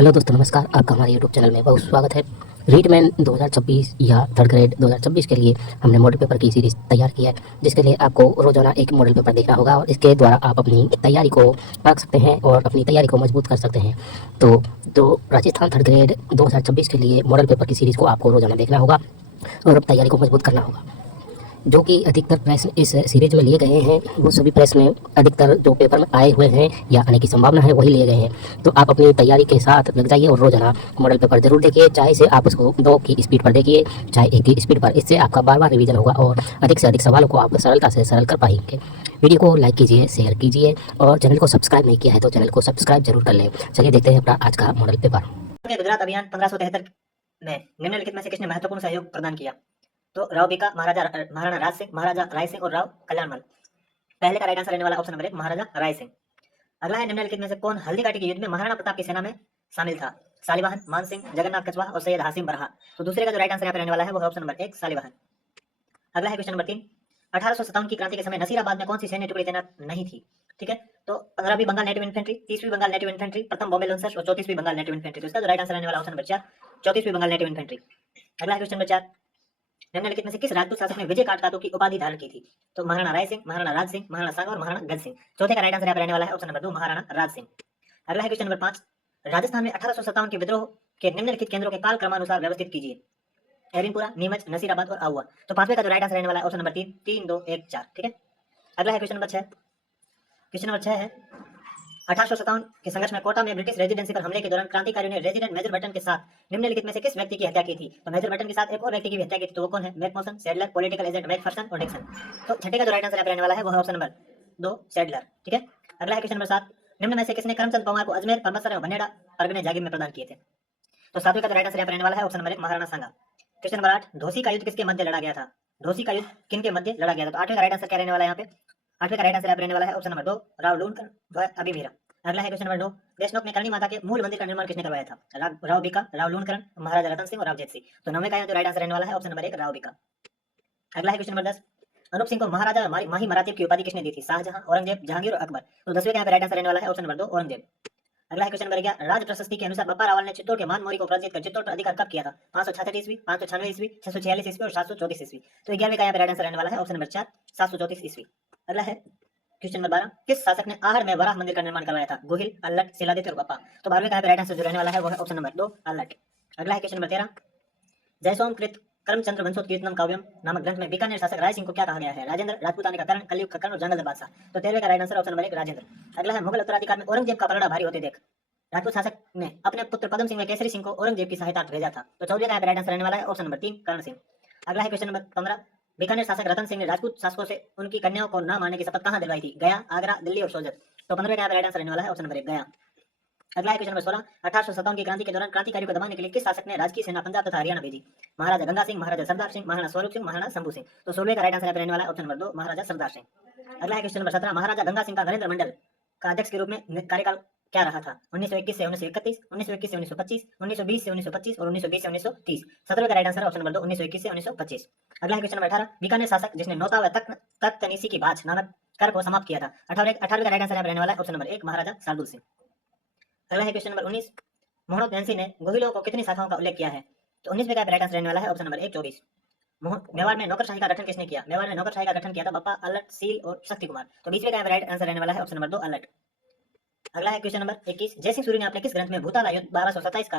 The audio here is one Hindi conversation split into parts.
हेलो दोस्तों, नमस्कार। आपका हमारे यूट्यूब चैनल में बहुत स्वागत है। रीडमैन 2026 या थर्ड ग्रेड 2026 के लिए हमने मॉडल पेपर की सीरीज़ तैयार की है, जिसके लिए आपको रोजाना एक मॉडल पेपर देखना होगा और इसके द्वारा आप अपनी तैयारी को रख सकते हैं और अपनी तैयारी को मजबूत कर सकते हैं। तो राजस्थान थर्ड ग्रेड 2026 के लिए मॉडल पेपर की सीरीज़ को आपको रोजाना देखना होगा और अब तैयारी को मजबूत करना होगा। जो कि अधिकतर प्रश्न इस सीरीज में लिए गए हैं, वो सभी प्रश्न अधिकतर जो पेपर में आए हुए हैं या आने की संभावना है वही लिए गए हैं। तो आप अपनी तैयारी के साथ लग जाइए और रोजाना मॉडल पेपर जरूर देखिए, चाहे से आप उसको 2 की स्पीड पर देखिए, चाहे 1 की स्पीड पर। इससे आपका बार बार रिवीजन होगा और अधिक से अधिक सवालों को आप सरलता से सरल कर पाएंगे। वीडियो को लाइक कीजिए, शेयर कीजिए और चैनल को सब्सक्राइब नहीं किया है तो चैनल को सब्सक्राइब जरूर कर लें। चलिए देखते हैं अपना आज का मॉडल पेपर। गुजरात अभियान 1573 में निम्नलिखित में से किसने महत्वपूर्ण सहयोग प्रदान किया? तो राव बीका, महाराणा राज सिंह, महाराजा राय सिंह और राव कल्याणमल। पहले का राइट आंसर रहने वाला ऑप्शन नंबर 1 महाराजा राय सिंह। अगला है निम्नलिखित में से कौन हल्दी घाटी के युद्ध में महाराणा प्रताप की सेना में शामिल था? सालिवाहन, मानसिंह, जगन्नाथ कछवाहा और सैयद हासिम बरहा। तो दूसरे का जो राइट आंसर यहाँ पे रहने वाला है वो है ऑप्शन नंबर 1 सालिवाहन। अगला है क्वेश्चन नंबर 3, 1857 की क्रांति के समय नसीराबाद में कौन सी सैन्य टुकड़ी तैनात नहीं थी? ठीक है, तो 15वीं बंगाल नेटिव इन्फेंट्री, 30वीं बंगाल नेटिव इन्फेंट्री, प्रथम बॉम्बे लांसर्स और 34वीं बंगाल नेटिव इन्फेंट्री। तो इसका जो राइट आंसर रहने वाला ऑप्शन नंबर 4 34वीं बंगाल नेटिव इन्फेंट्री। अगला है क्वेश्चन नंबर 4, निम्नलिखित में से किस राजपूत शासक ने विजय काटकातों की उपाधि धारण की थी? तो महाराणा राय सिंह, महाराणा राज सिंह, महाराणा सांगा और महाराणा गज सिंह। चौथे का राइट आंसर यहाँ पे रहने वाला है ऑप्शन नंबर 2 महाराणा राज सिंह। अगला है क्वेश्चन नंबर 5, राजस्थान में 1857 के विद्रोह के निम्नलिखित केंद्रों के काल क्रमानुसार व्यवस्थित कीजिए। एरिनपुरा, नीमच, नसीराबाद और आहुआ। तो पांचवे का जो राइट आंसर रहने वाला है ऑप्शन नंबर 3 3 2 1 4। ठीक है, अगला है क्वेश्चन नंबर 6। क्वेश्चन नंबर 6 है 1857 के संघर्ष में कोटा में ब्रिटिश रेजिडेंसी पर हमले के दौरान क्रांतिकारियों ने रेजिडेंट मेजर बटन के साथ निम्नलिखित में से किस व्यक्ति की हत्या की थी? तो मेजर बटन के साथ एक और व्यक्ति की भी हत्या की थी, तो वो कौन है? मैकमोसन, सैडलर, पॉलिटिकल एजेंट मैकफर्सन और डिक्सन। तो छठे का जो राइट आंसर यहाँ पे रहने वाला है वो है ऑप्शन नंबर 2 सैडलर। ठीक है, अगला है क्वेश्चन नंबर 7, निम्न में से किसने करमचंद पवार को अजमेर, परबतसर और भनेड़ा परगने जागीर में प्रदान किए थे? तो सातवें का जो राइट आंसर यहाँ पे रहने वाला है ऑप्शन नंबर 1 महाराणा सांगा। क्वेश्चन नंबर 8, धोसी का युद्ध किसके मध्य लड़ा गया था? धोसी का युद्ध किन के मध्य लड़ा गया था? तो आठवें का राइट आंसर क्या रहने वाला है यहाँ पे? आठवें का राइट आंसर यहाँ पे रहने वाला है ऑप्शन नंबर 2 राव लूणकर व अभिमीरा। अगला है क्वेश्चन नंबर 9, देशनोक में करणी माता के मूल मंदिर का निर्माण किसने करवाया था? राव बीका, राव लूणकरण, महाराजा रतन सिंह और राव जेत सिंह। तो नौवें का यहाँ जो राइट आंसर रहने वाला है ऑप्शन नंबर 1 राव बीका। अगला है क्वेश्चन नंबर 10, अनूप सिंह को महाराजा माही मराठे की उपाधि किसने दी थी? शाहजहां, औरंगजेब, जहांगीर और अकबर। तो 10वें का यहाँ पे राइट आंसर रहने वाला है ऑप्शन नंबर 2 औरंगजेब। अगला है क्वेश्चन नंबर 11, राज प्रशस्ति के अनुसार बप्पा रावल ने चित्तौड़ के मान मौर्य को पराजित कर चित्तौड़ पर अधिकार कब किया था? 566 ईस्वी, 596 ईस्वी, 646 ईस्वी और 734 ईस्वी। तो 11वें का यहाँ पे राइट आंसर रहने वाला है ऑप्शन नंबर 4 734 ईस्वी। अगला है क्वेश्चन नंबर 12, किस शासक ने आहड़ में वराह मंदिर का निर्माण करवाया था? गोहिल, अल्लट, शिलादित्य और बप्पा। तो 12वें का यहाँ पे राइट आंसर जो रहने वाला है वो है ऑप्शन नंबर 2 अल्लट। अगला है क्वेश्चन नंबर 13, जयसोम कृत करमचंद्र वंशोत्कीर्तनम काव्यम नामक ग्रंथ में बीकानेर शासक राय सिंह को क्या कहा गया है? राजेंद्र, राजपूताने का कर्ण, कलयुग का कर्ण और जंगल बादशाह। तो 13वें का right answer option number 1 Rajendra. अगला है मुगल उत्तराधिकार में औरंगजेब का पलड़ा भारी होते देख राजपूत शासक ने अपने पुत्र पद्म सिंह व केसरी सिंह को औरंगजेब की सहायता भेजा था। तो 14वें का राइट आंसर रहने वाला है ऑप्शन नंबर 3 कर्ण सिंह। अगला है क्वेश्चन नंबर 15, बीकानेर शासक रतन सिंह ने राजपूत शासकों से उनकी कन्याओं को न मारने की शपथ कहां दिलवाई थी? गया, आगरा, दिल्ली और सोजत। तो 15वें का राइट आंसर रहने वाला है ऑप्शन नंबर 1 गया। अगला है क्वेश्चन नंबर 16, 1857 की क्रांति के दौरान क्रांतिकारियों को दबाने के लिए किस शासक ने राजकीय सेना पंजाब तथा हरियाणा भेजी? महाराजा गंगा सिंह, महाराजा सरदार सिंह, महाराणा स्वरूप सिंह, महाराणा शंभू सिंह। तो 16वें का राइट आंसर रहने वाला है ऑप्शन नंबर 2 महाराजा सरदार सिंह। अगला है क्वेश्चन नंबर 17, महाराजा गंगा सिंह का नरेंद्र मंडल का अध्यक्ष के रूप में कार्यकाल क्या रहा था? 1921 से 1931, 1921 से 1925, 1920 से 1925 और 1920 से 1930। 17वें का राइट आंसर ऑप्शन नंबर 2 1921 से 1925। अगला है क्वेश्चन नंबर 18, बीकानेर शासक जिसने नौता व तख्तनीसी की बाछ नामक कर को समाप्त किया था? 18वें का राइट आंसर रहने वाला है ऑप्शन नंबर 1 महाराजा शार्दुल सिंह। अगला है क्वेश्चन नंबर 19, मोहम्मद फैंसी ने गोहिलों को कितनी शाखाओं का उल्लेख किया है? तो 19वें का राइट आंसर रहने वाला है ऑप्शन नंबर 1 24। मेवाड़ में नौकरशाही का गठन किसने किया? मेवाड़ में नौकरशाही का गठन किया था बप्पा, अल्लट, सील और शक्ति कुमार। तो 20वें का राइट आंसर रहने वाला है ऑप्शन नंबर 2 अल्लट। अगला है क्वेश्चन नंबर 21, जयसिंह सूरी ने अपने किस ग्रंथ में भूताला युद्ध 1227 का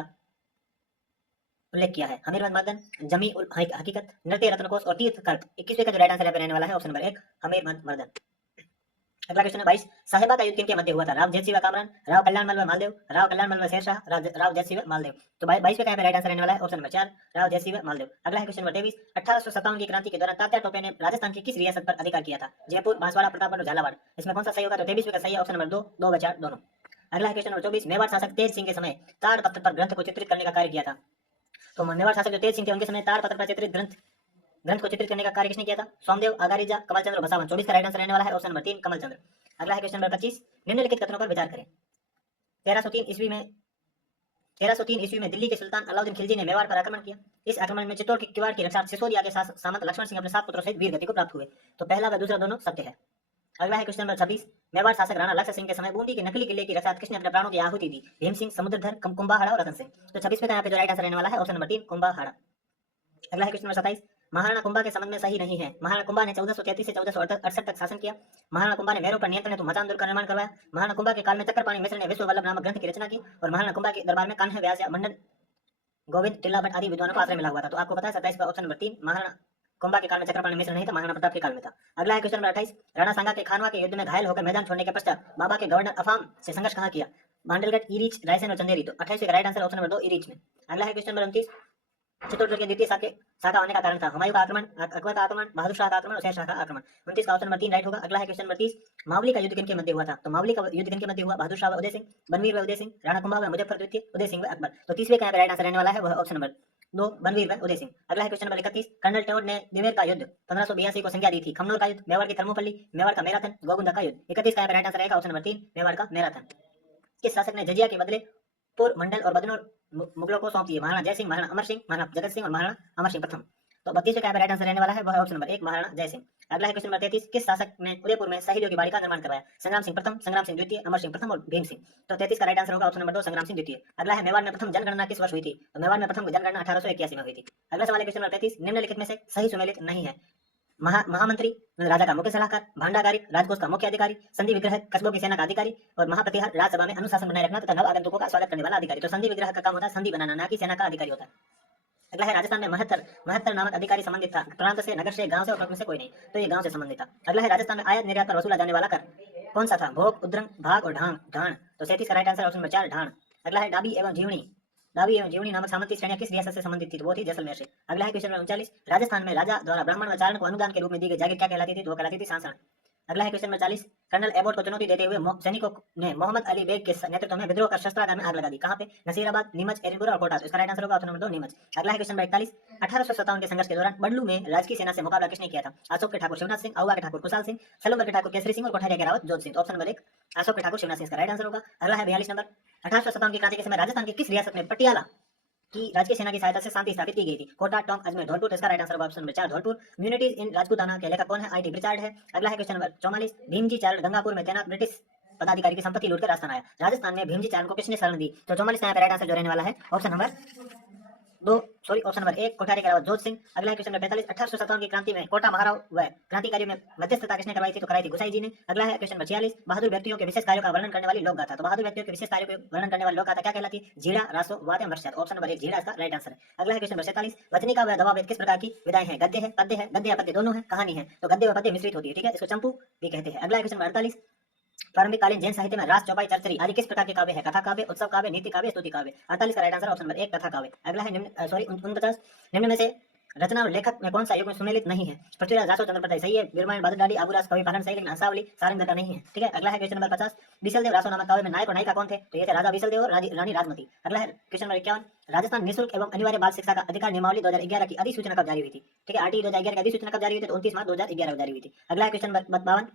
उल्लेख किया है? हमीरबंद मर्दन, जमी उल हकीकत, नृत्य रत्नकोश और तीर्थ कल्प। 21वें का जो राइट आंसर रहने वाला है ऑप्शन नंबर 1 हमीरबंद मर्दन। अगला क्वेश्चन है 22, साहिबा का युद्ध किनके मध्य हुआ था? राव जेतसिंह व कामरान, राव कल्याणमल व मालदेव, राव कल्याणमल व शेरशाह, राव जेतसिंह व मालदेव। तो 22वें का राइट आंसर रहने वाला है ऑप्शन नंबर 4 राव जेतसिंह व मालदेव। अगला है क्वेश्चन नंबर 23, 1857 की क्रांति के दौरान तात्या टोपे ने राजस्थान की किस रियासत पर अधिकार किया था? जयपुर, बांसवाड़ा, प्रतापगढ़ और झालावाड़। इसमें कौन सा सही होगा? तो 23वें का सही है ऑप्शन नंबर 2 2 व 4 दोनों। अगला है क्वेश्चन नंबर 24, मेवाड़ शासक तेज सिंह के समय ताड़ पत्र पर ग्रंथ को चित्रित करने का कार्य किया था? तो मेवाड़ शासक जो तेज सिंह थे उनके समय ताड़ पत्र पर चित्रित ग्रंथ को चित्रित करने का कार्य किसने किया था? सोमदेव, अगारीजा, कमलचंद्र और बसावन। 24 का राइट आंसर रहने वाला है ऑप्शन नंबर 3 कमलचंद्र। अगला है क्वेश्चन नंबर 25, निम्नलिखित कथनों पर विचार करें। 1303 ईस्वी में दिल्ली के सुल्तान अलाउद्दीन खिलजी ने मेवाड़ पर आक्रमण किया। इस आक्रमण में चित्तौड़ की किवाड़ की रक्षा सिसोदिया के सामंत लक्ष्मण सिंह अपने 7 पुत्रों सहित वीर गति को प्राप्त हुए। तो पहला व दूसरा दोनों सत्य है। अगला है क्वेश्चन नंबर 26, मेवाड़ शासक राणा लक्ष्य सिंह के समय बूंदी के नकली किले की रक्षा किसने अपने प्राणों की आहुति दी? भीम सिंह, समुद्रधर, कुंभाहाड़ा और रतन सिंह। तो 26 में का यहाँ पे जो राइट आंसर रहने वाला है ऑप्शन नंबर 3 कुंभाहाड़ा। अगला है क्वेश्चन नंबर 27, महाराणा कुंभा के संबंध में सही नहीं है। महाराणा कुंभा ने 1433 से 1468 तक शासन किया। महाराणा कुंभा ने मेरू पर नियंत्रण हेतु मचान दुर्ग का निर्माण करवाया। महाराणा कुंभा के काल में चक्रपाणी मिश्र ने विश्व वल्लभ नामक ग्रंथ की रचना की और महाराणा कुंभा के दरबार में कान्ह व्यास या मंडन गोविंद टिल्ला भट्ट आदि विद्वानों का आश्रय मिला हुआ था। तो आपको पता है 27 का ऑप्शन नंबर 3 महाराणा कुंभा के काल में चक्रपाणी मिश्र नहीं था, महाराणा प्रताप के काल में था। अगला है क्वेश्चन नंबर 28, राणा सांगा के खानवा के युद्ध में घायल होकर मैदान छोड़ने के पश्चात बाबा के गवर्नर अफाम से संघर्ष कहाँ किया? मांडलगढ़, ईरीच, रायसेन और चंदेरी। तो 28 का राइट आंसर ऑप्शन नंबर 2 ईरीच में। अगला है क्वेश्चन नंबर 29, चित्तौड़गढ़ के द्वितीय शाखा होने का कारण था? हुमायूं का आक्रमण, अकबर का आक्रमण, बहादुर शाह का आक्रमण और शेर शाह का आक्रमण। 29 का ऑप्शन नंबर 3 राइट होगा। अगला है क्वेश्चन नंबर 30, मावली का युद्ध किनके मध्य हुआ था? तो मावली का युद्ध किनके मध्य हुआ? बहादुर शाह व उदय सिंह, बनवीर व उदय सिंह, राणा कुंभा व मुजफ्फर द्वितीय, उदय सिंह व अकबर। तो 30वें का यहाँ पे राइट आंसर रहने वाला है वह ऑप्शन नंबर 2 बनवीर व उदय सिंह। अगला है क्वेश्चन नंबर 31, कर्नल टेवोड ने दिवेर का युद्ध 1582 को संज्ञा दी थी। खमनोर का युद्ध, मेवाड़ की थर्मोपल्ली, मेवाड़ का मैराथन, गोगुंदा का युद्ध। 31 का यहाँ पे राइट आंसर रहेगा ऑप्शन नंबर 3 मेवाड़ का मैराथन। किस शासक ने जजिया के बदले पुर, मंडल और बदनौर मुगलों को सौंप दिए? महाराणा जय सिंह, महाराणा अमर सिंह, महाराणा जगत सिंह और महाराणा अमर सिंह प्रथम। तो 32 का राइट आंसर रहने वाला है वह ऑप्शन नंबर 1 महाराणा जय सिंह। अगला है क्वेश्चन नंबर 33, किस शासक ने उदयपुर में शहीदों की बाड़ी का निर्माण करवाया? संग्राम सिंह प्रथम, संग्राम सिंह द्वितीय, अमर सिंह प्रथम और भीम सिंह। तो 33 का राइट आंसर होगा ऑप्शन नंबर 2 संग्राम सिंह द्वितीय। अगला है मेवाड़ में प्रथम जनगणना किस वर्ष हुई थी? तो मेवाड़ में प्रथम जनगणना 1881 में हुई थी। अगला सवाल है क्वेश्चन नंबर 33, निम्नलिखित में से सही सुमेलित नहीं है। महामंत्री राजा का मुख्य सलाहकार, भांडागारिक राजकोष का मुख्य अधिकारी, संधि विग्रह कस्बों की सेना का अधिकारी और महाप्रतिहार राज्यसभा में अनुशासन बनाए रखना तथा नव आगंतुकों का स्वागत करने वाला अधिकारी। तो संधि विग्रह का काम होता है संधि बनाना, ना कि सेना का अधिकारी होता है। अगला है राजस्थान में महत्तर नामक अधिकारी संबंधित था? प्रांत से, नगर से, गांव से और प्रखंड से कोई नहीं। तो ये गांव से संबंधित था। अगला है राजस्थान में आयात निर्यात पर वसूला जाने वाला कर कौन सा था? भोग, उद्रंग, भाग और ढाण। तो 37 का राइट आंसर ऑप्शन नंबर 4 ढाण। अगला है डाबी एवं जीवनी नामक सामंती श्रेणियां किस रियासत से संबंधित थी? तो वो थी जैसलमेर से। अगला है क्वेश्चन नंबर 39, राजस्थान में राजा द्वारा ब्राह्मण व चारण को अनुदान के रूप में दी गई जागीर क्या कहलाती थी? तो वो कहलाती थी सांसण। अगला है क्वेश्चन नंबर 40, कर्नल एबोट को चुनौती देते हुए सैनिकों ने मोहम्मद अली बेग के नेतृत्व में विद्रोह कर शस्त्रागार में आग लगा दी। कहां पे? नसीराबाद, नीमच, एडिनबरा और कोटा। तो इसका राइट आंसर होगा ऑप्शन नंबर 2 नीमच। अगला है क्वेश्चन नंबर 41, 1857 के संघर्ष के दौरान बंडलू में राजकीय सेना से मुकाबला किसने किया था? अशोक के ठाकुर शिवनाथ सिंह, अहुआ के ठाकुर कुशाल सिंह, सलूमर के ठाकुर केसरी सिंह और कोठारिया के रावत जोध सिंह। तो ऑप्शन नंबर 1 अशोक के ठाकुर शिवनाथ सिंह इसका राइट आंसर होगा। अगला है 42 नंबर, 1857 की क्रांति के समय राजस्थान की किस रियासत में पटियाला की राजकीय सेना की सहायता से शांति स्थापित की गई थी? कोटा, टोंक, अजमेर, धौलपुर। तो इसका राइट आंसर होगा ऑप्शन नंबर 4 धौलपुर। म्यूनिटीज इन राजपूताना के लेखक कौन है? आई टी ब्रिचार्ड है। अगला है क्वेश्चन नंबर 44, भीमजी चारण गंगापुर में तैनात ब्रिटिश पदाधिकारी की संपत्ति लूटकर राजस्थान आया। राजस्थान में भीमजी चारण को किसने शरण दी? तो 44 का राइट आंसर जो रहने वाला है option number option number 1 Kothari का रावत जोध सिंह। अगला है क्वेश्चन नंबर 45, 1857 की क्रांति में कोटा महाराव व क्रांतिकारियों में मध्यस्थता किसने करवाई थी? तो कराई थी गुसाई जी ने। अगला है क्वेश्चन नंबर 46, बहादुर व्यक्तियों के विशेष कार्यों का वर्णन करने वाली लोक गाथा। तो बहादुर व्यक्तियों के विशेष कार्यों के वर्णन करने वाली लोक गाथा क्या कहलाती है? झीड़ा, रासो, वात या मर्ष्यात। ऑप्शन नंबर 1 झीड़ा इसका राइट आंसर है। अगला है क्वेश्चन नंबर 47, वचनिका व दवा वेद किस प्रकार की विधाएं हैं? गद्य है, पद्य है, गद्य या पद्य दोनों है, कहानी है। तो गद्य व पद्य मिश्रित होती है, ठीक है, इसको चंपू भी कहते हैं। अगला है क्वेश्चन नंबर 48, प्रारंभिक कालीन जैन साहित्य में रास, चौपाई, चरचरी आदि किस प्रकार के काव्य है? कथा काव्य, उत्सव काव्य, नीति काव्य, स्तुति काव्य। 48 का राइट आंसर ऑप्शन नंबर 1 कथा काव्य। अगला है 49, निम्न में से रचना और लेखक में कौन सा युग में सुमेलित नहीं है? पृथ्वीराज रासो चंद्रप्रताप सही है, बीरमायन बहादुर डाली, आबूरास कवि पालन सही, लेकिन हंसावली सारंगधर का नहीं है, ठीक है। अगला है क्वेश्चन नंबर 50, बिसलदेव रासो नामक काव्य में नायक और नायिका कौन थे? तो ये थे राजा बिसलदेव और रानी राजमती। अगला है क्वेश्चन नंबर 51, राजस्थान निःशुल्क एवं अनिवार्य बाल शिक्षा का अधिकार नियमावली 2011 की अधिसूचना कब जारी हुई थी? ठीक है, आरटी 2011 की अधिसूचना कब जारी हुई थी? तो 29 मार्च 2011 को जारी हुई थी। अगला है क्वेश्चन नंबर 52,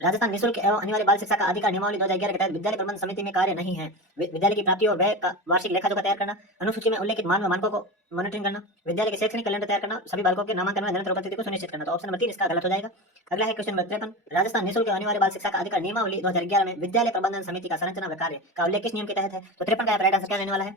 राजस्थान निःशुल्क एवं अनिवार्य बाल शिक्षा का अधिकार नियमावली 2011 के तहत विद्यालय प्रबंध समिति में कार्य नहीं है। विद्यालय की प्राप्ति और व्यय का वार्षिक लेखा जोखा तैयार करना, अनुसूची में उल्लेखित मान व मानकों को मॉनिटरिंग करना, विद्यालय के शैक्षणिक कैलेंडर तैयार करना, सभी बालकों के नामांकन में निरंतर उपस्थिति को सुनिश्चित करना। तो ऑप्शन नंबर 3 इसका गलत हो जाएगा। अगला है क्वेश्चन नंबर 53, राजस्थान निःशुल्क एवं अनिवार्य बाल शिक्षा का अधिकार नियमावली 2011 में विद्यालय प्रबंधन समिति का संरचना व कार्य का उल्लेख किस नियम के तहत है? तो 53 का राइट आंसर क्या रहने वाला है?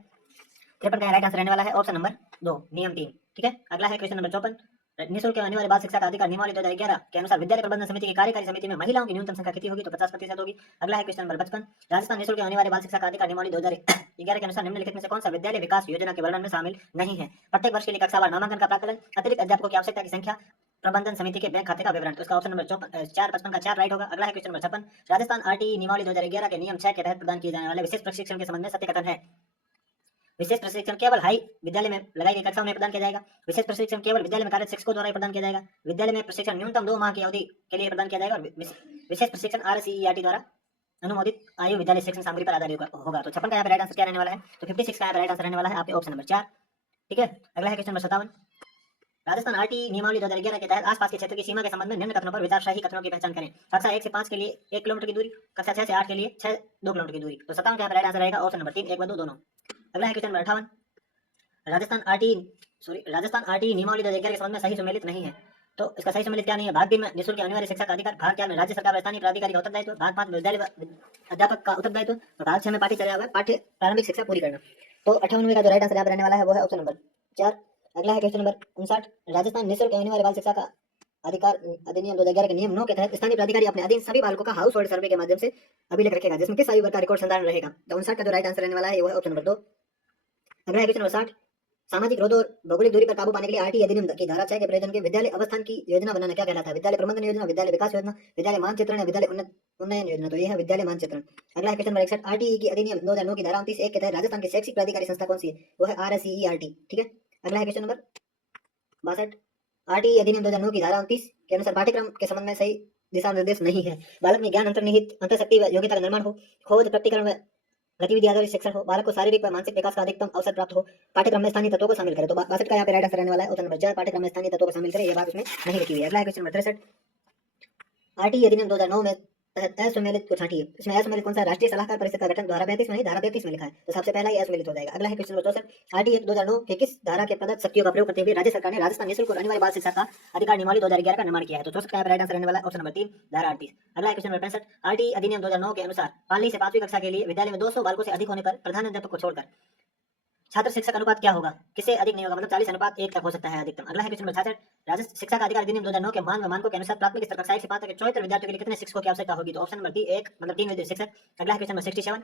53 का राइट आंसर रहने वाला है ऑप्शन नंबर 2 नियम 3, ठीक है। अगला है क्वेश्चन नंबर 54, निःशुल्क एवं अनिवार्य बाल शिक्षा का अधिकार नियमावली 2011 के अनुसार विद्यालय प्रबंधन समिति की कार्यकारी समिति में महिलाओं की न्यूनतम संख्या कितनी होगी? तो 50% होगी। अगला है क्वेश्चन नंबर 55, राजस्थान निःशुल्क एवं अनिवार्य बाल शिक्षा का अधिकार नियमावली 2011 के अनुसार निम्नलिखित में से कौन सा विद्यालय विकास योजना के वर्णन में शामिल नहीं है? प्रत्येक वर्ष के लिए कक्षावार नामांकन का प्राकलन, अतिरिक्त अध्यापकों की आवश्यकता की संख्या, प्रबंधन समिति के बैंक खाते का विवरण। तो इसका ऑप्शन नंबर 55 का 4 राइट होगा। अगला है क्वेश्चन नंबर 56, राजस्थान आरटीई नियमावली 2011 के नियम 6 के तहत प्रदान किए जाने वाले विशेष प्रशिक्षण के संबंध में सत्य कथन है। विशेष प्रशिक्षण केवल हाई विद्यालय में लगाई गई कक्षाओं में प्रदान किया जाएगा। विशेष प्रशिक्षण केवल विद्यालय में कार्यरत शिक्षकों द्वारा ही प्रदान किया जाएगा। विद्यालय में प्रशिक्षण न्यूनतम 2 माह की अवधि के लिए प्रदान किया जाएगा और विशेष प्रशिक्षण आरसीईआरटी द्वारा अनुमोदित आयु विद्यालय शिक्षण सामग्री पर आधारित होगा। तो 56 का यहाँ पे राइट आंसर क्या रहने वाला है? तो 56 का यहाँ पे राइट आंसर रहने वाला है आपके ऑप्शन नंबर 4, ठीक है। अगला है क्वेश्चन नंबर 57, राजस्थान आरटी नियमावली 2011 के तहत आसपास के क्षेत्र की सीमा के संबंध में निम्न कथनों पर विचारशाही कथनों की पहचान करें। कक्षा 1 से 5 के लिए 1 किलोमीटर की दूरी, कक्षा 6 से 8 के लिए 2 किलोमीटर की दूरी। तो 57 का यहाँ पे राइट आंसर रहेगा ऑप्शन नंबर 3 1 व 2 दोनों। अगला है क्वेश्चन नंबर 58, राजस्थान आरटी नियमावली 2011 के संबंध में सही सुमेलित नहीं है। तो इसका सही सम्मिलित क्या नहीं है। भाग 3 में निःशुल्क या अनिवार्य शिक्षा का अधिकार, भाग 4 में राज्य सरकार और स्थानीय प्राधिकारी का उत्तरदायित्व, भाग 5 में विद्यालय अध्यापक का उत्तरदायित्व, और भाग 6 में पाठ्यचर्या व पाठ्य प्रारंभिक शिक्षा पूरी करना। तो 58वें का जो राइट आंसर यहाँ पे रहने वाला है वो है ऑप्शन नंबर 4। अगला है क्वेश्चन नंबर 59। राजस्थान निःशुल्क एवं अनिवार्य बाल शिक्षा का अधिकार अधिनियम 2011 के नियम 9 के तहत स्थानीय प्राधिकारी अपने अधीन सभी बालकों का हाउस होल्ड सर्वे के माध्यम से अभिलेख रखेगा, जिसमें किस आयु वर्ग का रिकॉर्ड संधारण रहेगा। तो 59 का जो राइट आंसर रहने वाला है वो है ऑप्शन नंबर 2। अगला है क्वेश्चन नंबर 60। सामाजिक रोध और भौगोलिक दूरी पर काबू पाने के लिए आरटी अधिनियम की धारा 6 के प्रयोजन के विद्यालय अवस्थान की योजना बनाना क्या कहलाता है। विद्यालय प्रबंधन योजना, विद्यालय विकास योजना, विद्यालय मानचित्रण या विद्यालय उन्नयन योजना। तो यह है विद्यालय मानचित्रण। अगला है क्वेश्चन नंबर 61। आरटीई की अधिनियम 2009 की धारा 29(1) के तहत राजस्थान की शैक्षिक प्राधिकारी संस्था कौन सी है, वो है RSEERT। ठीक है। अगला है क्वेश्चन नंबर 62। आरटीई अधिनियम 2009 की धारा 29 के अनुसार पाठ्यक्रम के संबंध में सही दिशा निर्देश नहीं है। बालक में ज्ञान अंतर्निहित अंतःशक्ति व योग्यता का निर्माण हो, खोज प्रकटीकरण व गतिविधि आधारित शिक्षण हो, बालक को शारीरिक व मानसिक विकास का अधिकतम अवसर प्राप्त हो, पाठ्यक्रम में स्थानीय तत्वों को शामिल करें। तो 62 का यहाँ पे राइट आंसर रहने वाला है ऑप्शन नंबर 4, पाठ्यक्रम में स्थानीय तत्वों को शामिल करें। ये बात इसमें नहीं लिखी हुई है। अगला है क्वेश्चन नंबर 63। आरटीई अधिनियम 2009 में तहत असम्मिलित को छांटिए। इसमें असम्मिलित कौन सा, राष्ट्रीय सलाहकार परिषद का गठन धारा 35 में नहीं, धारा 33 में लिखा है, तो सबसे पहला ये असम्मिलित हो जाएगा। अगला है क्वेश्चन नंबर 64। आरटीई 2009 के किस धारा के प्रदत्त शक्तियों का प्रयोग करते हुए राज्य सरकार ने राजस्थान निःशुल्क और अनिवार्य बाल शिक्षा का अधिकार नियमावली 2011 का निर्माण किया है। तो 64 का राइट आंसर रहने वाला है ऑप्शन नंबर 3, धारा 38। अगला है क्वेश्चन नंबर 65। आरटीई अधिनियम 2009 के अनुसार 5वीं से 5वीं कक्षा के लिए विद्यालय में 200 बालकों से अधिक होने पर प्रधान अध्यापक को छोड़कर छात्र शिक्षक अनुपात क्या होगा, किससे अधिक नहीं होगा, मतलब 40:1 तक हो सकता है अधिकतम। अगला है क्वेश्चन नंबर 66। राज्य शिक्षा का अधिकार अधिनियम 2009 के मानकों के अनुसार प्राथमिक स्तर कक्षा 1 से 5 तक के 74 विद्यार्थियों के लिए कितने शिक्षकों की आवश्यकता होगी। तो ऑप्शन नंबर 1 मतलब 3 शिक्षक। अगला है क्वेश्चन नंबर 67।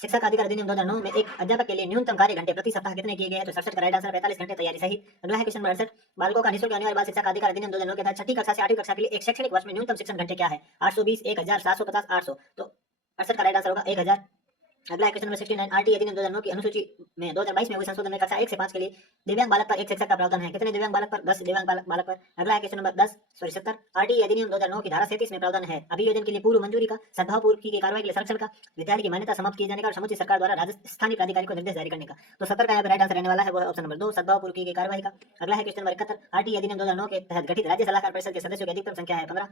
शिक्षा का अधिकार अधिनियम 2009 में एक अध्यापक के लिए न्यूनतम कार्य घंटे प्रति सप्ताह कितने किए गए हैं। तो 67 का राइट आंसर 45 घंटे, तैयारी सही। अगला है क्वेश्चन नंबर 68। बालकों का निःशुल्क अनिवार्य बाल शिक्षा का अधिकार अधिनियम 2009 के तहत 6ठी कक्षा से 8वीं कक्षा के लिए एक शैक्षणिक वर्ष में न्यूनतम शिक्षण घंटे क्या है, 820, 1000, 750, 800। तो 68 का राइट आंसर होगा 1000। अगला है क्वेश्चन नंबर 69। आरटीई अधिनियम 2009 की अनुसूची में 2022 में हुए संशोधन में कक्षा 1 से 5 के लिए दिव्यांग बालक पर एक शिक्षक का प्रावधान है, कितने दिव्यांग बालक पर, 10 दिव्यांग बालक पर। अगला है क्वेश्चन नंबर 70। आरटीई अधिनियम 2009 की धारा 37 में प्रावधान है अभियोजन के लिए पूर्व मंजूरी का, सद्भावपूर्व की कार्रवाई के लिए संरक्षण का, विद्यालय की मान्यता समाप्त किए जाने का और समुचित सरकार द्वारा राजस्थानी प्राधिकारी को निर्देश जारी करने का। तो 70 का यहाँ पे राइट आंसर रहने वाला है वो ऑप्शन नंबर 2, सद्भावपूर्व की कार्रवाई का। अगला है क्वेश्चन नंबर 71। आरटीई अधिनियम 2009 के तहत गठित राज्य सलाहकार परिषद के सदस्यों की अधिकतम संख्या है 15।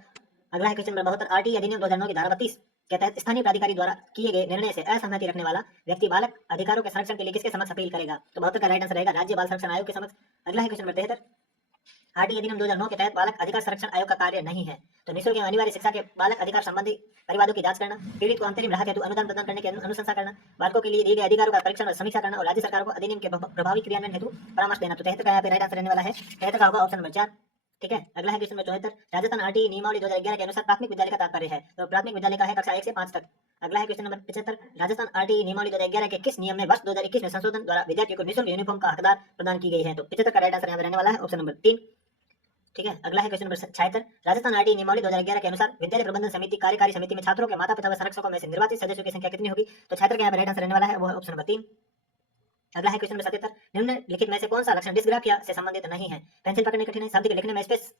अगला है क्वेश्चन नंबर 72। आरटीई अधिनियम 2009 की धारा 32 के तहत स्थानीय प्राधिकारी द्वारा किए गए निर्णय से असहमति रखने वाला व्यक्ति बालक अधिकारों के संरक्षण के लिए किसके समक्ष अपील करेगा। तो 72 का राइट आंसर रहेगा राज्य बाल संरक्षण आयोग के समक्ष। अगला है क्वेश्चन नंबर 73। आरटीई अधिनियम 2009 के तहत बालक अधिकार संरक्षण आयोग का कार्य नहीं है। तो निःशुल्क एवं अनिवार्य शिक्षा के बालक अधिकार संबंधी परिवादों की जांच करना, पीड़ित को अंतरिम राहत हेतु अनुदान प्रदान करने की अनुशंसा करना, बालकों के लिए दिए गए अधिकारों का परीक्षण और समीक्षा करना, और राज्य सरकारों को अधिनियम के प्रभावी क्रियान्वयन हेतु परामर्श देना। तो 73 का यहाँ पे राइट आंसर रहने वाला है, 73 का होगा ऑप्शन नंबर 4। ठीक है। अगला है क्वेश्चन नंबर 74। राजस्थान आरटीई नियमावली 2011 के अनुसार प्राथमिक विद्यालय का तात्पर्य है। तो प्राथमिक विद्यालय का है कक्षा 1 से 5 तक। अगला है क्वेश्चन नंबर 75। राजस्थान आरटीई नियमावली 2011 के किस नियम में वर्ष 2021 में संशोधन द्वारा विद्यार्थियों को निःशुल्क यूनिफॉर्म का हकदार प्रदान की गई है। तो 75 का राइट आंसर यहाँ रहने वाला है ऑप्शन नंबर 3। ठीक है। अगला है क्वेश्चन नंबर 76। राजस्थान आरटीई नियमावली 2011 के अनुसार विद्यालय प्रबंधन समिति कार्यकारी समिति में छात्रों के माता पिता व संरक्षकों में से निर्वाचित सदस्यों की संख्या कितनी होगी। तो 76 का यहाँ राइट आंसर रहने वाला है वो है ऑप्शन नंबर 3। अगला है क्वेश्चन नंबर 77। निम्नलिखित में से कौन सा लक्षण डिस्ग्राफिया से संबंधित नहीं है। पेंसिल पकड़ने की कठिनाई, शब्द के लिखने में स्पेस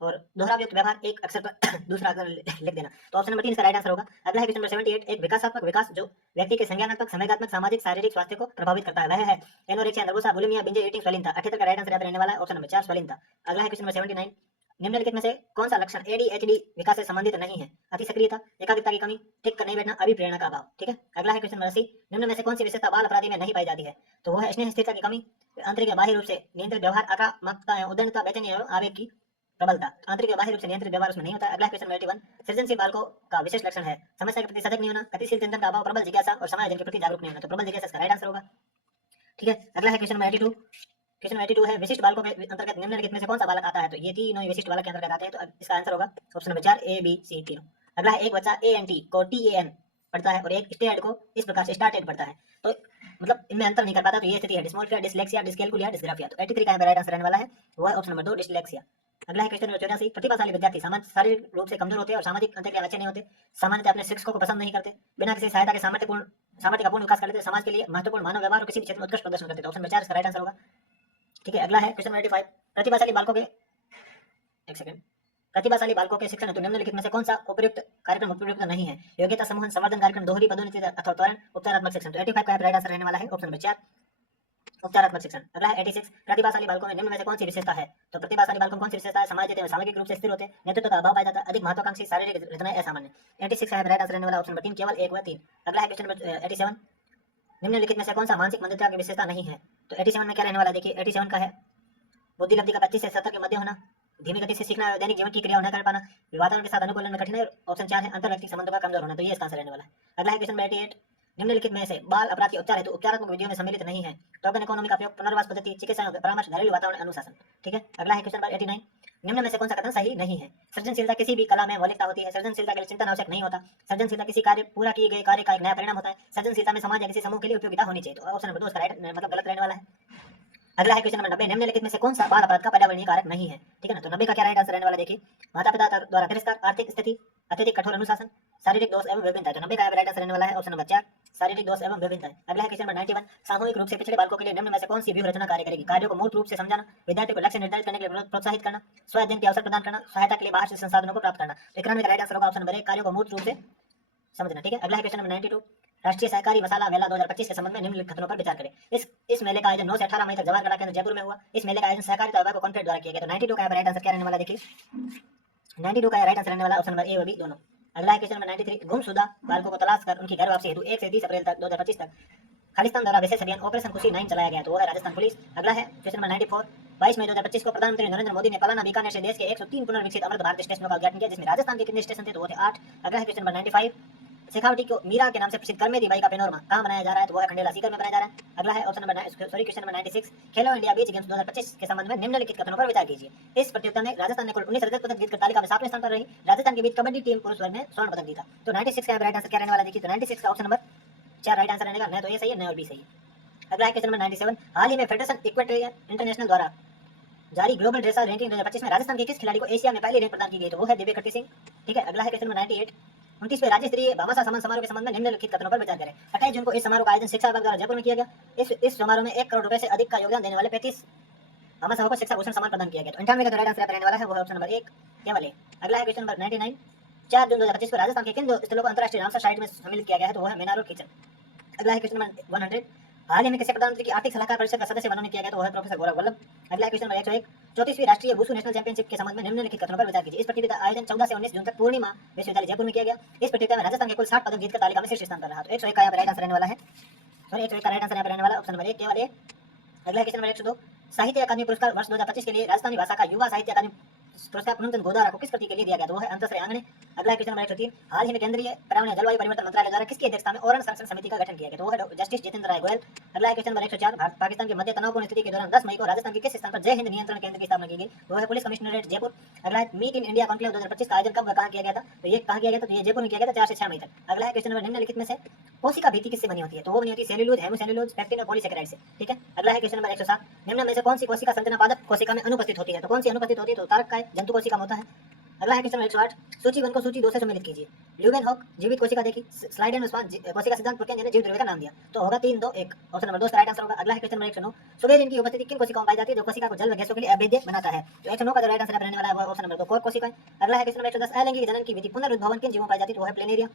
और दोहरावयुक्त व्यवहार, एक अक्षर पर दूसरा अक्षर लिख देना। तो ऑप्शन नंबर 3 इसका राइट आंसर होगा। अगला है क्वेश्चन नंबर 78। एक विकासात्मक विकास जो व्यक्ति के संज्ञानात्मक, संवेगात्मक, सामाजिक, शारीरिक स्वास्थ्य को प्रभावित करता है वह है anorexia nervosa, bulimia, binge eating, स्वलीनता। 78 का राइट आंसर रहने वाला है ऑप्शन नंबर 4, स्वलीनता। अगला है क्वेश्चन नंबर 79। निम्नलिखित में से कौन सा लक्षण एडीएचडी विकास से संबंधित नहीं है। अति सक्रियता, एकाग्रता की कमी, ठीक कर नहीं बैठना, अभिप्रेरणा का अभाव। ठीक है। अगला है क्वेश्चन नंबर 80। निम्न में से कौन सी विशेषता बाल अपराधी में नहीं पाई जाती है। तो वो है स्नेह स्थिरता की कमी, आंतरिक या बाह्य रूप से नियंत्रित व्यवहार, आक्रामकता, उद्दंडता, बेचैनी एवं आवेग की प्रबलता। आंतरिक या बाह्य रूप से नियंत्रित व्यवहार उसमें नहीं होता है। अगला क्वेश्चन नंबर 81। सृजनशील बालकों का विशेष लक्षण है समस्या के प्रति सजग नहीं होना, गतिशील चिंतन का अभाव, प्रबल जिज्ञासा और समायोजन के प्रति जागरूक नहीं होना। तो प्रबल जिज्ञासा इसका राइट आंसर होगा। ठीक है। अगला है क्वेश्चन नंबर 82। क्वेश्चन नंबर 82 है विशिष्ट बालकों के अंतर्गत निम्नलिखित में से कौन सा बालक आता है। तो ये तीनों ही विशिष्ट बालक के अंतर्गत आते हैं। तो इसका आंसर होगा option number 4, A B C तीनों। अगला है एक बच्चा एएनटी को टीएएन पढ़ता है और एक स्टेड को इस प्रकार से स्टार्टेड पढ़ता है। तो मतलब इनमें अंतर नहीं कर पाता। तो ये स्थिति है डिस्मोर्फिया, डिसलेक्सिया, डिस्कैलकुलिया, डिस्ग्राफिया। तो 83 का राइट आंसर रहने वाला है वो है ऑप्शन नंबर 2, डिसलेक्सिया। अगला है क्वेश्चन नंबर 84। प्रतिभाशाली विद्यार्थी शारीरिक रूप से कमजोर होते हैं और सामाजिक अंतर्क्रिया अच्छे नहीं होते, सामान्यतः अपने शिक्षकों को पसंद नहीं करते, बिना किसी सहायता के सामर्थ्य का पूर्ण विकास कर लेते, समाज के लिए महत्वपूर्ण मानव व्यवहार और किसी भी क्षेत्र में उत्कृष्ट प्रदर्शन करते हैं। ऑप्शन नंबर 4 इसका राइट आंसर होगा। ठीक है। अगला है क्वेश्चन नंबर 85। प्रतिभाशाली बालकों के प्रतिभाशाली बालकों के शिक्षण हेतु निम्नलिखित में से कौन सा उपयुक्त कार्यक्रम उपयुक्त नहीं है। योग्यता समूहन, संवर्धन कार्यक्रम, दोहरी पदोन्नति अथवा त्वरण, उपचारात्मक शिक्षण। तो 85 का राइट आंसर रहने वाला है ऑप्शन नंबर 4, उपचारात्मक शिक्षण। अगला है 86। प्रतिभाशाली बालकों में निम्न में से कौन सी विशेषता है। तो प्रतिभाशाली बालकों में कौन सी विशेषता है, सामाजिक एवं सामाजिक रूप से स्थिर होते हैं, नेतृत्व का अभाव पाया जाता है, अधिक महत्वाकांक्षी, शारीरिक रचनाएं असामान्य। 86 का राइट आंसर रहने वाला ऑप्शन नंबर 3, केवल 1 व 3। अगला है क्वेश्चन नंबर 87। निम्नलिखित में से कौन सा मानसिक मंदता की विशेषता नहीं है। तो 87 में क्या रहने वाला देखिए, 87 का है बुद्धि लब्धि का 25 से 70 के मध्य होना, धीमी गति से सीखना, दैनिक जीवन की क्रिया न कर पाना, वातावरण के साथ अनुकूलन में कठिनाई। ऑप्शन 4 है अंतर्व्यक्तिक संबंधों का कमजोर होना। तो ये इसका आंसर रहने वाला है। अगला है क्वेश्चन नंबर 88, निम्नलिखित में से बाल अपराध के उपचार हेतु उपचारात्मक विधियों में सम्मिलित नहीं है। टोकन इकोनॉमी का उपयोग, पुनर्वास पद्धति, चिकित्सा परामर्श, घरेलू वातावरण अनुशासन। ठीक है। अगला है क्वेश्चन नंबर 89, निम्न में से कौन सा कथन सही नहीं है। सृजनशीलता किसी भी कला में मौलिकता होती है। सृजनशीलता के लिए चिंतन आवश्यक नहीं होता। सृजनशीलता किसी कार्य पूरा किए गए कार्य का एक नया परिणाम होता है। सृजनशीलता में समाज या किसी समूह के लिए उपयोगिता होनी चाहिए। तो ऑप्शन नंबर 2 इसका राइट मतलब गलत रहने वाला है। अगला है क्वेश्चन नंबर 90, निम्नलिखित में से कौन सा बाल अपराध का पर्यावरणीय कारक नहीं है। ठीक है ना। तो 90 का क्या राइट आंसर रहने वाला है, देखिए, माता पिता द्वारा तिरस्कार, आर्थिक स्थिति, अत्यधिक कठोर अनुशासन, शारीरिक दोष एवं विभिन्नता। तो 90 का राइट आंसर रहने वाला है ऑप्शन नंबर 4, शारीरिक दोष एवं विभिन्नता। अगला है क्वेश्चन नंबर 91, सामूहिक रूप से पिछड़े बालकों के लिए निम्न में से कौन सी व्यूह रचना कार्य करेगी। कार्यों को मूल रूप से समझाना, विद्यार्थियों को लक्ष्य निर्धारित करने के लिए प्रोत्साहित करना, स्व अध्ययन के अवसर प्रदान करना, सहायता के लिए बाहर से संसाधनों को प्राप्त करना। तो 91 का राइट आंसर होगा ऑप्शन नंबर 1, कार्यों को मूल रूप से समझना। ठीक है। अगला है क्वेश्चन नंबर 92, राष्ट्रीय सहकारी मसाला मेला 2025 के संबंध में निम्नलिखित कथनों पर विचार करें। इस मेले का आयोजन 9 से 18 मई तक जवाहर कला केंद्र जयपुर में हुआ। इस मेले का आयोजन सहकारिता विभाग को कॉन्फ्रेड द्वारा किया गया। तो 92 का राइट आंसर क्या रहने वाला है, देखिए, 92 का राइट आंसर रहने वाला ऑप्शन नंबर ए व बी दोनों। अगला है क्वेश्चन नंबर 93, गुमशुदा बालकों को तलाश कर उनकी घर वापसी हेतु 1 से 30 अप्रैल तक 2025 तक खालिस्तान द्वारा विशेष अभियान ऑपरेशन खुशी 9 चलाया गया। तो वो है राजस्थान पुलिस। अगला है क्वेश्चन नंबर 94, 22 मई 2025 को प्रधानमंत्री नरेंद्र मोदी ने पलाना बीकानेर से देश के 103 पुनर्विकसित अमृत भारत स्टेशनों का उद्घाटन किया, जिसमें राजस्थान के कितने स्टेशन थे, तो वो थे 8। अगला है क्वेश्चन नंबर 95, शेखावटी को मीरा के नाम से प्रसिद्ध करमेदी बाई का पेनोरमा कहाँ बनाया जा रहा है, तो वो है खंडेला सीकर में बनाया जा रहा है। अगला है ऑप्शन नंबर क्वेश्चन नंबर 96, खेलो इंडिया बीच गेम्स 2025 के संबंध में निम्नलिखित कथनों पर विचार कीजिए। इस प्रतियोगिता में राजस्थान ने कुल 19 रजत पदक जीतकर तालिका में 7वें स्थान पर रही। राजस्थान के बीच कबड्डी टीम पुरुष वर्ग में स्वर्ण पदक जीता। तो 96 का राइट आंसर क्या रहने वाला, देखिए, तो 96 का ऑप्शन नंबर 4 राइट आंसर रहेगा। न तो ये सही है, न और बी सही है। अगला है क्वेश्चन नंबर 97, हाल ही में फेडरेशन इक्वेटोरियल इंटरनेशनल द्वारा जारी ग्लोबल ड्रेसर रैंकिंग 2025 में राजस्थान के किस खिलाड़ी को एशिया में पहली रैंक प्रदान की गई, तो वो है दिव्य खट्टी सिंह। ठीक है। अगला है क्वेश्चन नंबर 98, 29वें राज्य स्तरीय भामाशाह सम्मान समारोह के संबंध में निम्नलिखित कथनों पर विचार करें। 28 जून को इस समारोह का आयोजन शिक्षा विभाग द्वारा जयपुर में किया गया। इस समारोह में 1 करोड़ रुपए से अधिक का योगदान देने वाले 35 भामाशाहों को शिक्षा भूषण सम्मान प्रदान किया गया। तो 98 का राइट आंसर रहने वाला है वो है ऑप्शन नंबर 1 केवल ए। अगला है क्वेश्चन नंबर 99, 4 जून 2025 को राजस्थान के किन 2 स्थलों को अंतर्राष्ट्रीय रामसर साइट में सम्मिलित किया गया है, तो वो है मेनार और किचन। अगला है क्वेश्चन नंबर 100, हाल ही में किसे प्रधानमंत्री की आर्थिक सलाहकार परिषद का सदस्य मनोनीत किया गया, तो वो है प्रोफेसर गौरव वल्लभ। अगला है क्वेश्चन नंबर 101, 34वीं राष्ट्रीय वुशु नेशनल चैंपियनशिप के संबंध में निम्नलिखित कथनों पर विचार कीजिए। इस प्रतियोगिता का आयोजन 14 से 19 जून तक पूर्णिमा विश्वविद्यालय जयपुर में किया गया। इस प्रतियोगिता में राजस्थान के कुल 60 पदक जीतकर तालिका में शीर्ष स्थान पर रहा। तो 101 का यहाँ पर राइट आंसर रहने वाला है, सॉरी 101 का राइट आंसर यहाँ पर रहने वाला ऑप्शन नंबर 1 केवल ए। अगला है क्वेश्चन नंबर 102, साहित्य अकादमी पुरस्कार वर्ष 2025 के लिए राजस्थानी भाषा का युवा साहित्य अकादमी पुरस्कार पूर्णचंद गोदारा को किस कृति के लिए दिया गया, तो वो है अंतःश्रय आंगने। अगला है क्वेश्चन नंबर 103, हाल ही में केंद्रीय पर्यावरण जलवायु परिवर्तन मंत्रालय द्वारा किसकी अध्यक्षता में ओरण संरक्षण समिति का गठन किया गया, तो वो है जस्टिस जितेंद्र राय गोयल। अगला है क्वेश्चन नंबर 104, पाकिस्तान के मध्य तनावपूर्ण स्थिति के दौरान 10 मई को राजस्थान के किस स्थान पर जय हिंद नियंत्रण केंद्र की स्थापना की गई, वो है पुलिस कमिश्नरेट जयपुर। अगला है मीट इन इंडिया कॉन्क्लेव 2025 का आयोजन कब कहाँ किया गया था, तो ये कहाँ किया गया था, तो ये जयपुर में किया गया था 4 से 6 मई तक। अगला है क्वेश्चन नंबर निम्नलिखित में से कोशिका भित्ति किससे बनी होती है, तो वो बनी होती है सेल्यूलोज, हेमोसेल्यूलोज, पेक्टिन और पॉलीसेकेराइड से। ठीक है। अगला है क्वेश्चन नंबर 107, निम्न में से कौन सी कोशिका संरचना पादप कोशिका में अनुपस्थित होती है, तो कौन सी अनुपस्थित होती है, तो तारक का जंतु कोशिका में होता है। अगला है क्वेश्चन 108, सूची 1 को सूची 2 से सम्मिलित कीजिए। ल्यूवेनहॉक जीवित कोशिका देखी, स्लाइडेन कोशिका सिद्धांत पुरकिन ने जीवित द्रव्य का नाम दिया, तो होगा 3 2 1 ऑप्शन नंबर 2 इसका राइट आंसर होगा। अगला है क्वेश्चन नंबर 109, सुबेरिन की उपस्थिति किन कोशिकाओं में पाई जाती है, जो कोशिका को जल व गैसों के लिए अभेद्य बनाता है, तो 109 का जो राइट आंसर रहने वाला है ऑप्शन नंबर 2 कोर कोशिका। अगला है क्वेश्चन नंबर 110, अलैंगिक जनन की विधि पुनरुद्भवन किन जीवों में पाई जाती है, तो वो है प्लेनेरिया।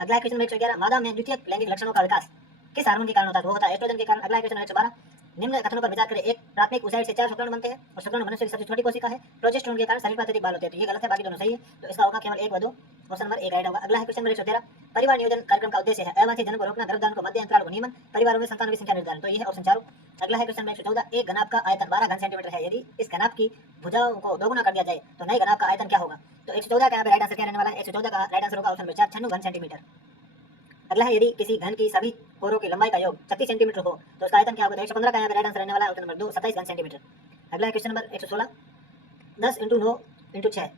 अगला है क्वेश्चन नंबर 111, मादा में द्वितीयक लैंगिक लक्षणों का विकास किस हार्मोन के कारण होता है, तो वो होता है एस्ट्रोजन के कारण। अगला है क्वेश्चन नंबर 112, निम्न कथनों पर विचार करें। एक प्राथमिक ऊसाइड से 4 शुक्राणु बनते हैं और शुक्राणु मनुष्य की सबसे छोटी कोशिका है। प्रोजेस्टेरोन के कारण शरीर पर अत्यधिक बाल होते हैं, तो ये गलत है, बाकी दोनों सही है। तो इसका होगा केवल 1 व 2 ऑप्शन नंबर 1 राइट होगा। अगला है क्वेश्चन नंबर 113, परिवार नियोजन कार्यक्रम का उद्देश्य है अवांछित जन्म को रोकना, गर्भधारण को मध्य अंतराल को नियमन, परिवारों में संतानों की संख्या निर्धारण, तो ये है ऑप्शन 4। अगला है क्वेश्चन नंबर 114, एक घनाभ का आयतन 12 घन सेंटीमीटर है, यदि इस घनाभ की भुजाओं को दोगुना कर दिया जाए तो नए घनाभ का आयतन क्या होगा, तो 114 का यहाँ पे राइट आंसर क्या रहने वाला है, 114 का राइट आंसर होगा ऑप्शन नंबर 4 96 घन सेंटीमीटर। अगला है, यदि किसी घन की सभी कोरों की लंबाई का योग 36 सेंटीमीटर हो तो उसका आयतन क्या होगा, तो 115 का यहाँ पे राइट आंसर रहने वाला है ऑप्शन नंबर 2 27 घन सेंटीमीटर। अगला है क्वेश्चन नंबर 116, 10 × 9 × 6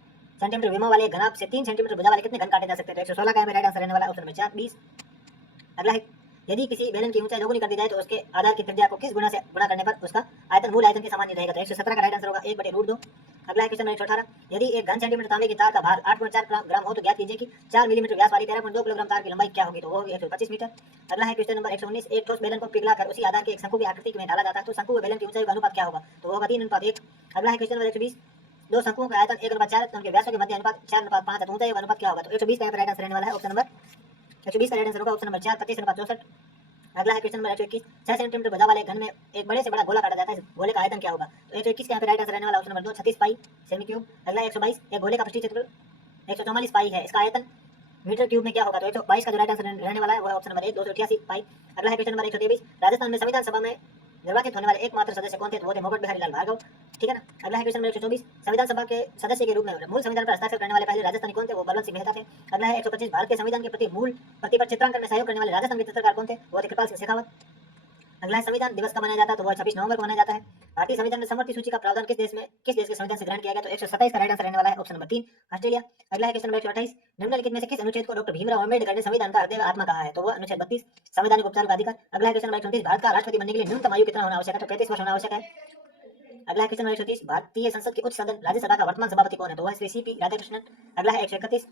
सेंटीमीटर विमा वाले घनाभ से 3 सेंटीमीटर भुजा वाले कितने घन काटे जा सकते हैं, तो 116 का यहाँ पे राइट आंसर रहने वाला है ऑप्शन नंबर 4 20। अगला है, यदि किसी बेलन की ऊंचाई दोगुनी कर दी जाए तो उसके आधार की त्रिज्या को किस गुना से गुणा करने पर उसका आयतन मूल आयतन के समान नहीं रहेगा, तो 117 का राइट आंसर होगा 1/√2। अगला है क्वेश्चन नंबर 118, यदि एक घन सेंटीमीटर तांबे की तार का भार 8.4 ग्राम हो तो ज्ञात कीजिए कि 4 मिलीमीटर व्यास वाली 13.2 किलोग्राम तार की लंबाई क्या होगी, तो वो होगी 125 मीटर। अगला है क्वेश्चन नंबर 119, एक ठोस बेलन को पिघलाकर उसी आधार के एक शंकु की आकृति में डाला जाता है, तो शंकु व बेलन की ऊंचाई का अनुपात क्या होगा, तो वो होगा 3:1। अगला है क्वेश्चन नंबर 120, दो शंकुओं का आयतन 1:4 तो उनके व्यासों के मध्य अनुपात 4:5 तो ऊंचाई का अनुपात क्या होगा, तो 120 का यहाँ पर राइट आंसर रहने वाला है ऑप्शन नंबर 120 का राइट आंसर होगा ऑप्शन नंबर 4 25:64। अगला है क्वेश्चन नंबर 121, 6 सेंटीमीटर भुजा वाले घन में एक बड़े से बड़ा गोला काटा जाता है, गोले का आयतन क्या होगा, तो 121 का यहाँ पे राइट आंसर रहने वाला ऑप्शन नंबर 2 36 पाई सेमी क्यूब। अगला 122, एक गोले का पृष्ठीय क्षेत्रफल 144 पाई है, इसका आयतन मीटर क्यूब में क्या होगा, तो 122 का जो राइट आंसर रहने वाला है वो है ऑप्शन नंबर 1 288 पाई। अगला है क्वेश्चन नंबर 123, राजस्थान में संविधान सभा में निर्वाचित होने वाले एकमात्र सदस्य कौन थे, तो वो थे मोहम्मद बिहारी लाल भार्गव। ठीक है ना। अगला है क्वेश्चन नंबर 124, संविधान सभा के सदस्य के रूप में मूल संविधान पर हस्ताक्षर करने वाले पहले राजस्थानी कौन थे? वो बलवंत सिंह मेहता थे। अगला है 125, भारत के संविधान के प्रति मूल प्रति पर चित्रांकन में सहयोग करने वाले राजस्थान के चित्रकार कौन थे? वो थे कृपाल सिंह शेखावत। अगला है संविधान दिवस कब मनाया जाता है? तो वो 26 नवंबर को मनाया जाता है। भारतीय संविधान में समवर्ती सूची का प्रावधान किस देश के संविधान से ग्रहण किया गया? तो 127 का राइट आंसर रहने वाला है ऑप्शन नंबर 3, ऑस्ट्रेलिया। अगला है क्वेश्चन नंबर 128, निम्नलिखित में से किस अनुच्छेद को डॉक्टर भीमराव अम्बेडकर ने संविधान का हृदय व आत्मा कहा है? तो वो अनुच्छेद 32, संवैधानिक उपचार का अधिकार। अगला है क्वेश्चन नंबर 129, भारत का राष्ट्रपति बनने के लिए न्यूनतम आयु कितना होना आवश्यक है? तो 35 वर्ष होना आवश्यक है। अगला है क्वेश्चन नंबर 130, भारतीय संसद के उच्च सदन राज्यसभा का वर्तमान सभापति कौन है? तो वह श्री सीपी राधाकृष्णन। अगला है 131,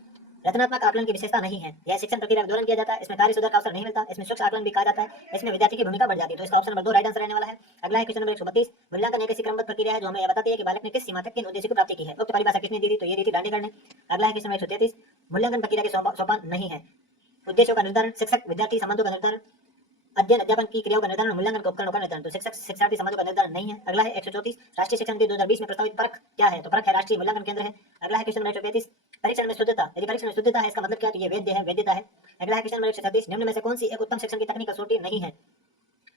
रचनात्मक आकलन की विशेषता नहीं है, यह शिक्षण प्रक्रिया के दौरान किया जाता है, इसमें कार्य सुधार का अवसर नहीं मिलता, इसमें सूक्ष्म आकलन भी कहा जाता है, इसमें विद्यार्थी की भूमिका बढ़ जाती है। तो इसका ऑप्शन नंबर 2 राइट आंसर रहने वाला है। अगला है क्वेश्चन नंबर 132, मूल्यांकन एक ऐसी क्रमबद्ध प्रक्रिया है जो हमें यह बताती है कि बालक ने किस सीमा तक किन उद्देश्य को प्राप्ति की है। उक्त परिभाषा किसने दी थी? तो ये दी थी दांडेकर ने। अगला है क्वेश्चन नंबर 133, मूल्यांकन प्रक्रिया के सोपान नहीं है, उद्देश्यों का निर्धारण, शिक्षक विद्यार्थी संबंधों का निर्धारण, अध्ययन अध्यापन की क्रियाओं का निर्धारण, मूल्यांकन के उपकरणों का निर्धारण। तो शिक्षक शिक्षार्थी संबंधों का निर्धारण नहीं है। अगला है 134, राष्ट्रीय शिक्षा नीति 2020 में प्रस्तावित परख क्या है? तो परख है राष्ट्रीय मूल्यांकन केंद्र है। अगला है क्वेश्चन नंबर 135, परीक्षण में शुद्धता, यदि परीक्षण में शुद्धता है इसका मतलब क्या है? तो ये वैध है, वैधता है। अगला है क्वेश्चन नंबर 136, निम्न में से कौन सी एक उत्तम शिक्षण की तकनीक कसौटी नहीं है?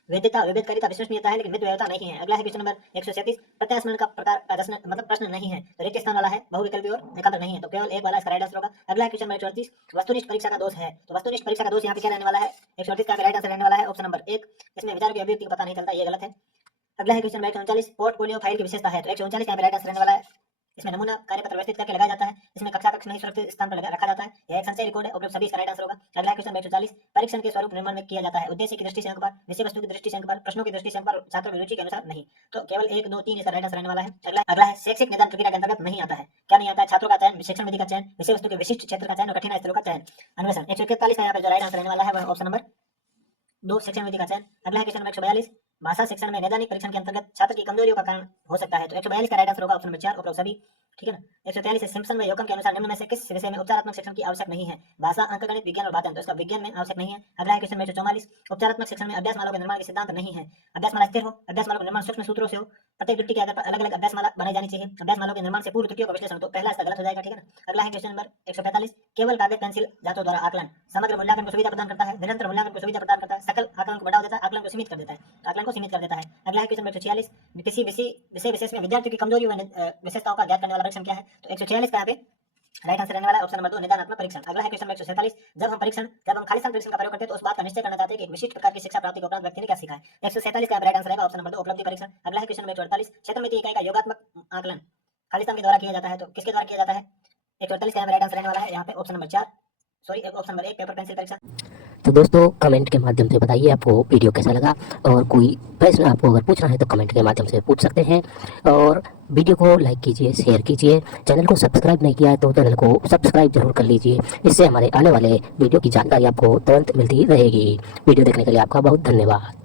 वैधता, विवेककारिता, विश्वसनीयता है लेकिन विद्वता नहीं है। अगला है क्वेश्चन नंबर 137, प्रत्यास्मरण का प्रकार का प्रश्न नहीं है, तो रिक्त स्थान वाला है, बहुविकल्पी और एकांतर नहीं है, तो केवल एक वाला इसका राइट आंसर होगा। अगला है क्वेश्चन नंबर 138, वस्तुनिष्ठ परीक्षा का दोष है, तो वस्तुनिष्ठ परीक्षा का दोष यहाँ पे क्या रहने वाला है? 138 का राइट आंसर रहने वाला है ऑप्शन नंबर 1, इसमें विचार की अभिव्यक्ति का पता नहीं चलता, ये गलत है। अगला है क्वेश्चन नंबर 139, पोर्टफोलियो फाइल की विशेषता है, तो 139 का राइट आंसर रहने वाला है, इसमें नमूना कार्यपत्र व्यवस्थित करके लगाया जाता है, इसमें कक्षा कक्ष नहीं सुरक्षित स्थान पर रखा जाता है, यह एक संचय रिकॉर्ड है, उपरोक्त सभी इसका राइट आंसर होगा। अगला क्वेश्चन 140, परीक्षण के स्वरूप निर्माण में किया जाता है, उद्देश्य की दृष्टि से अंकपाल, विषय वस्तु की दृष्टि से अंकपाल, प्रश्नों की दृष्टि से अंकपाल, छात्रों की रुचि के अनुसार नहीं, तो केवल 1 2 3 इसका राइट आंसर रहने वाला है। अगला है शैक्षिक निदान प्रक्रिया के अंतर्गत नहीं आता है, क्या नहीं आता है? छात्रों का चयन, शिक्षण विधि का चयन, विषय वस्तु के विशिष्ट क्षेत्र का चयन और कठिनाई स्थलों का चयन, अन्वेषण। 141 का यहाँ पे जो राइट आंसर रहने वाला है वह ऑप्शन नंबर 2, शिक्षण विधि का चयन। अगला है क्वेश्चन नंबर 142, भाषा शिक्षण में नैदानिक परीक्षण के अंतर्गत छात्र की कमजोरियों का कारण हो सकता है, तो 142 का राइट आंसर होगा ऑप्शन नंबर 4, उपरोक्त सभी, ठीक है ना। 143 सिम्पसन व योकम के अनुसार निम्न में से किस विषय में उपचारात्मक शिक्षण की आवश्यक नहीं है? भाषा, अंकगणित, विज्ञान और वाचन, तो इसका विज्ञान में आवश्यक नहीं है। अगला है क्वेश्चन नंबर 144, उपचारात्मक शिक्षण में अभ्यासमालाओं के निर्माण के सिद्धांत नहीं है, अभ्यासमाला स्थिर हो, अभ्यासमाला का निर्माण सूक्ष्म सूत्रों से हो, प्रत्येक त्रुटि के आधार पर अलग अलग अभ्यासमाला बनाई जानी चाहिए, अभ्यासमालाओं के निर्माण से पूर्व त्रुटियों का विश्लेषण, तो पहला इसका गलत हो जाएगा, ठीक है ना। अगला है क्वेश्चन नंबर 145, केवल कागज पेंसिल जांचों द्वारा आकलन समग्र मूल्यांकन को सुविधा प्रदान करता है, निरंतर मूल्यांकन को सुविधा प्रदान करता है, सकल आकलन को बढ़ावा देता है, आकलन को सीमित कर देता है, आकलन को सीमित कर देता है। अगला है क्वेश्चन नंबर 146, किसी विषय विशेष में विद्यार्थियों की कमजोरियों व विशेषताओं का ज्ञात करने वाला परीक्षण क्या है? तो 146 का यहाँ पे राइट आंसर रहने वाला है ऑप्शन नंबर 2, निदानात्मक परीक्षण। अगला है क्वेश्चन नंबर 147, जब हम खालिस्तान परीक्षण का प्रयोग करते हैं तो उस बात का निश्चय करना चाहते हैं कि एक विशिष्ट प्रकार की शिक्षा प्राप्ति के उपरांत व्यक्ति ने क्या सीखा है। 147 का राइट आंसर रहेगा ऑप्शन नंबर 2, उपलब्धि परीक्षण। अगला है क्वेश्चन नंबर 148, क्षेत्रमिति इकाई का योगात्मक आकलन खालिस्तान के द्वारा किया जाता है, तो किसके द्वारा किया जाता है? 148 का राइट आंसर रहने वाला है यहाँ पे option number 4, sorry option number 1, paper pencil परीक्षा। तो दोस्तों कमेंट के माध्यम से बताइए आपको वीडियो कैसा लगा, और कोई प्रश्न आपको अगर पूछना है तो कमेंट के माध्यम से पूछ सकते हैं, और वीडियो को लाइक कीजिए, शेयर कीजिए, चैनल को सब्सक्राइब नहीं किया है तो चैनल को सब्सक्राइब जरूर कर लीजिए, इससे हमारे आने वाले वीडियो की जानकारी आपको तुरंत मिलती रहेगी। वीडियो देखने के लिए आपका बहुत धन्यवाद।